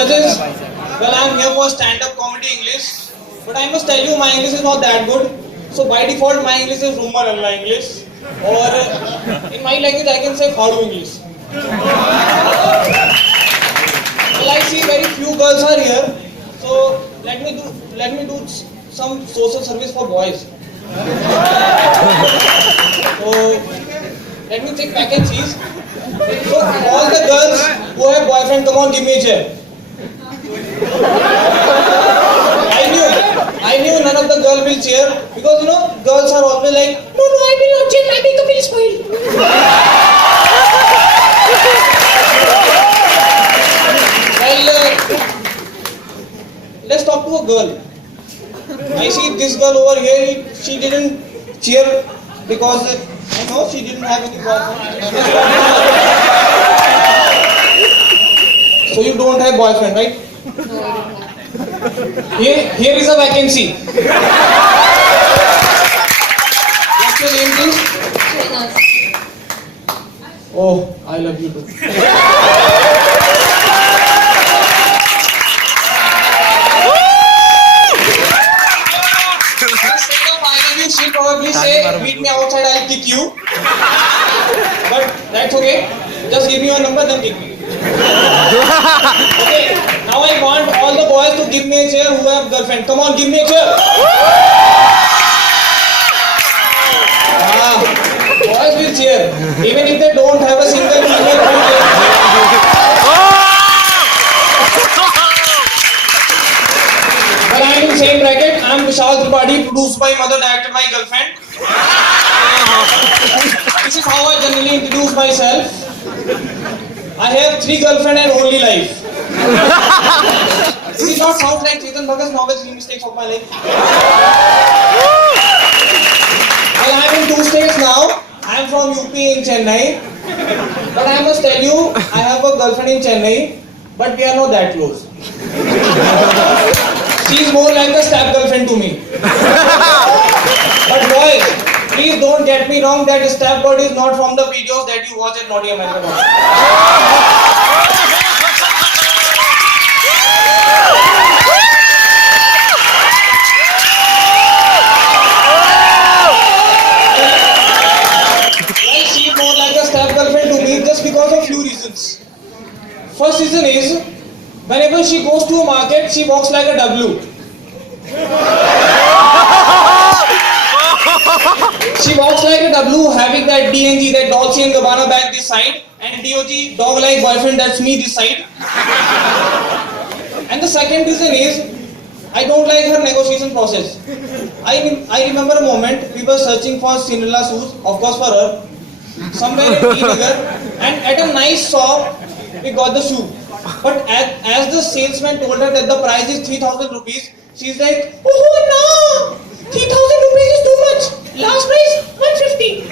judges. Well, I'm here for stand-up comedy English, but I must tell you, my English is not that good. So by default, my English is rumor Allah English, or in my language, I can say Khadu English. Well, I see very few girls are here, so let me do some social service for boys. So let me take vacancies. So all the girls who have boyfriend, come on, give me a chair. I knew none of the girl will cheer because girls are always like, no, I will not cheer, my makeup will spoil. Well, let's talk to a girl. I see this girl over here, she didn't cheer because I know she didn't have any boyfriend. So you don't have boyfriend, right? Here is a vacancy. What's your name, please? Oh, I love you too. She'll probably say, meet me outside, I'll kick you. But that's okay. Just give me your number, then kick me. Okay, now I want all the boys to give me a chair who have girlfriend. Come on, give me a chair. Boys will cheer. Even if they don't have a single female friend. Well, I am in same bracket. I am Vishal Tripathi, produced by mother, directed by girlfriend. This is how I generally introduce myself. I have 3 girlfriends and only life. This is not sound like Chetan Bhagat's novel 3 Mistakes of My Life. Well, I am in 2 states now. I am from UP in Chennai. But I must tell you, I have a girlfriend in Chennai, but we are not that close. She is more like a step girlfriend to me. But boys, please don't get me wrong that step girl is not from the videos that you watch at Naughty American. Well, she is more like a step girlfriend to me just because of few reasons. First reason is, whenever she goes to a market, she walks like a W. She walks like a W, having that DNG, that Dolce & Gabbana bag this side, and DOG, dog-like boyfriend, that's me this side. And the second reason is, I don't like her negotiation process. I remember a moment, we were searching for Cinderella shoes, of course for her, somewhere in T-Nagar, and at a nice shop, we got the shoe. But as the salesman told her that the price is 3,000 rupees, she's like, oh no, 3,000 rupees is too much. Last price, 150.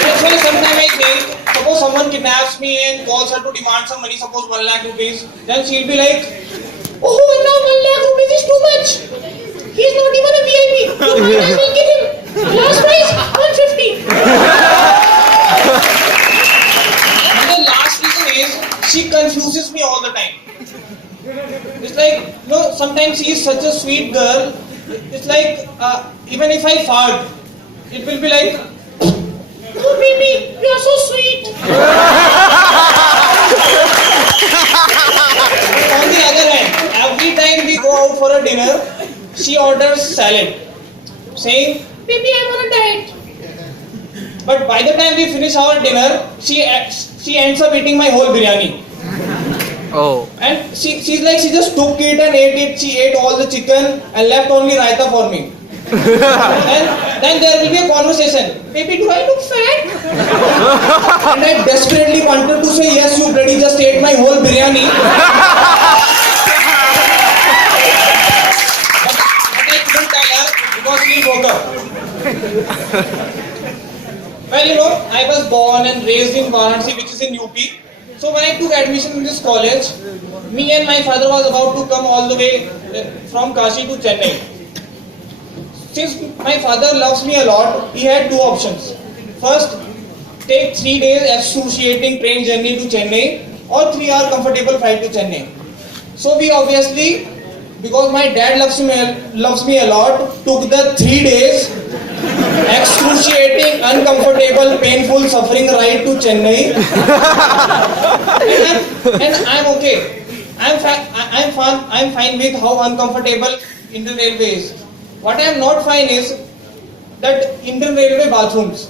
That's why sometimes I think, suppose someone kidnaps me and calls her to demand some money, suppose 1 lakh rupees, then she'll be like, oh no, 1 lakh rupees is too much. He's not even a VIP. You might as well get him. Last price, 150. And the last reason is, she confuses me all the time. It's like, sometimes she is such a sweet girl. It's like, even if I fart, it will be like, oh baby, you are so sweet. On the other hand, every time we go out for a dinner, she orders salad, saying, baby, I'm on a diet. But by the time we finish our dinner, she ends up eating my whole biryani. Oh. And she's like, she just took it and ate it. She ate all the chicken and left only raita for me. And then there will be a conversation. Baby, do I look fat? And I desperately wanted to say, yes, you bloody just ate my whole biryani. But I couldn't tell her because we broke up. Well, I was born and raised in Varanasi, which is in UP. So when I took admission in this college, me and my father was about to come all the way from Kashi to Chennai. Since my father loves me a lot, he had 2 options. First, take 3 days excruciating train journey to Chennai or 3 hour comfortable flight to Chennai. So we obviously, because my dad loves me a lot, took the 3 days excruciating, uncomfortable, painful, suffering ride to Chennai. and I'm okay. I'm fine with how uncomfortable Indian Railway is. What I am not fine is that Indian Railway bathrooms.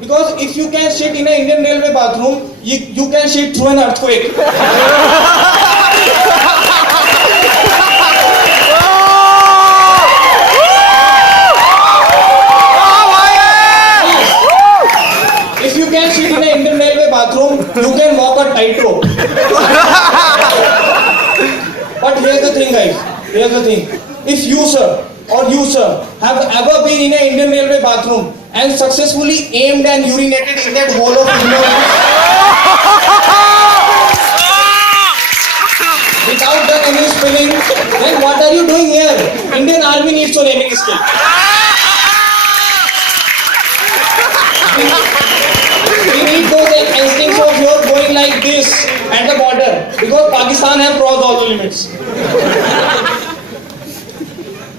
Because if you can shit in an Indian Railway bathroom, you can shit through an earthquake. If you can shit in an Indian Railway bathroom, you can walk a tightrope. But here's the thing, guys. Here's the thing. If you, sir, or you, sir, have ever been in an Indian Railway bathroom and successfully aimed and urinated in that hole of ignorance without done any spilling, then what are you doing here? Indian Army needs your aiming skill. We need those instincts of yours going like this at the border, because Pakistan have crossed all the limits.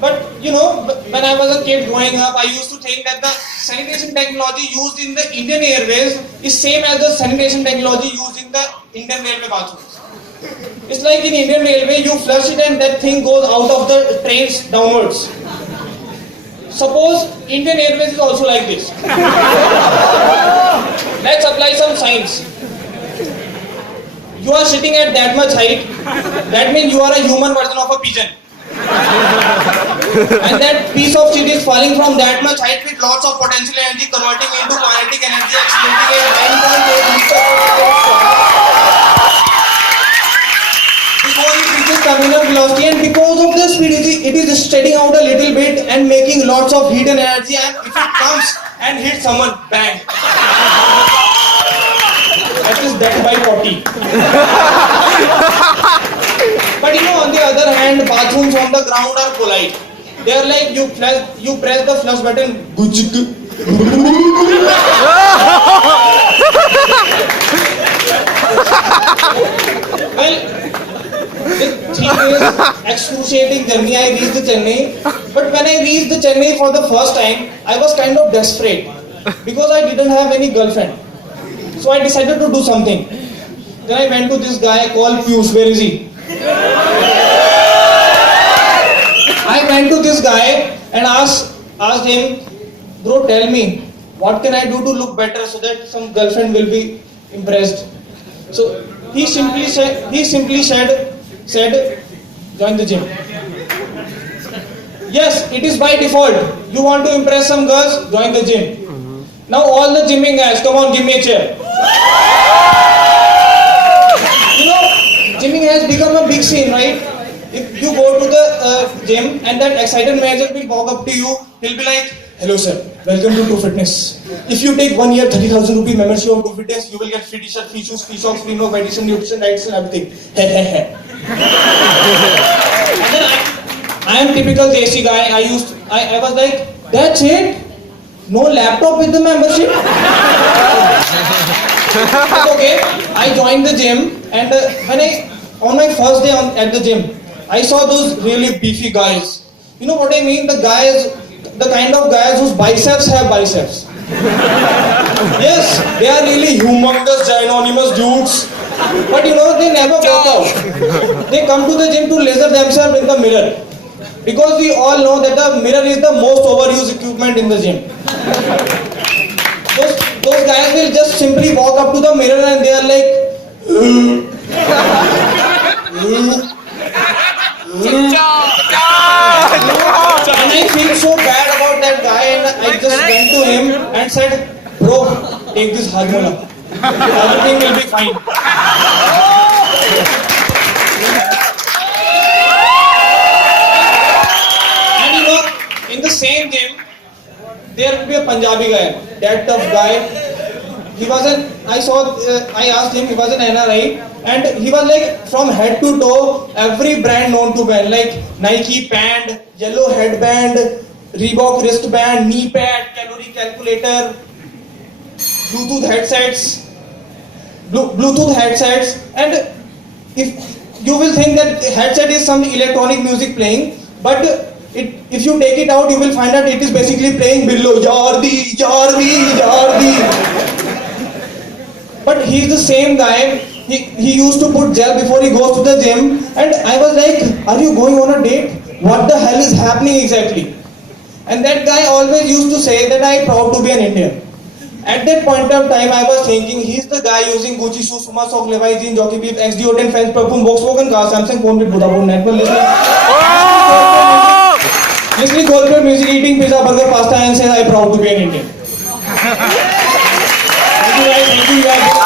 But you know, when I was a kid growing up, I used to think that the sanitation technology used in the Indian Airways is same as the sanitation technology used in the Indian Railway bathrooms. It's like in Indian Railway, you flush it and that thing goes out of the trains downwards. Suppose Indian Airways is also like this. Let's apply some science. You are sitting at that much height, that means you are a human version of a pigeon. And that piece of shit is falling from that much height with lots of potential energy, converting into kinetic energy, accelerating at 9.8 meters before it reaches terminal velocity, and because of the speed it is spreading out a little bit and making lots of heat and energy, and if it comes and hits someone, bang, that is death by 40. But you know, on the other hand, bathrooms on the ground are polite. They are like, you press the flush button. Well, with 3 days excruciating journey, I reached Chennai. But when I reached Chennai for the first time, I was kind of desperate because I didn't have any girlfriend. So I decided to do something. Then I went to this guy called Piyush. Where is he? I went to this guy and asked him, bro, tell me, what can I do to look better so that some girlfriend will be impressed? So he simply said, join the gym. Yes, it is by default. You want to impress some girls, join the gym. Now all the gymming guys, come on, give me a chair. You know, gymming has become a big scene, right? If you go to the gym and that excited manager will walk up to you, he'll be like, hello sir, welcome to True Fitness. If you take 1 year 30,000 rupee membership of True Fitness, you will get free t-shirt, free shoes, free socks, free milk, medicine, nutrition, diets and everything. And then I am typical JC guy. I was like, that's it? No laptop with the membership? Okay, I joined the gym, and on my first day at the gym, I saw those really beefy guys. You know what I mean? The kind of guys whose biceps have biceps. Yes, they are really humongous, ginormous dudes. But you know, they never work out. They come to the gym to laser themselves in the mirror. Because we all know that the mirror is the most overused equipment in the gym. Those guys will just simply walk up to the mirror and they are like, and I feel so bad about that guy, and I just went to him and said, bro, take this Hajmola. Everything will be fine. And you know, in the same gym, there will be a Punjabi guy, that tough guy. I asked him, he was an NRI, and he was like, from head to toe, every brand known to man, like Nike pant, yellow headband, Reebok wristband, knee pad, calorie calculator, Bluetooth headsets, and if you will think that headset is some electronic music playing, but if you take it out, you will find that it is basically playing below, Yardi. But he is the same guy. He used to put gel before he goes to the gym, and I was like, are you going on a date? What the hell is happening exactly? And that guy always used to say that I am proud to be an Indian. At that point of time, I was thinking, he's the guy using Gucci shoes, Puma sock, Levi's jeans, jockey beef, X deodorant, French perfume, Volkswagen car, Samsung phone with Vodafone network, listening Goldberg music, eating pizza, burger, pasta, and says, I am proud to be an Indian. Thank you guys.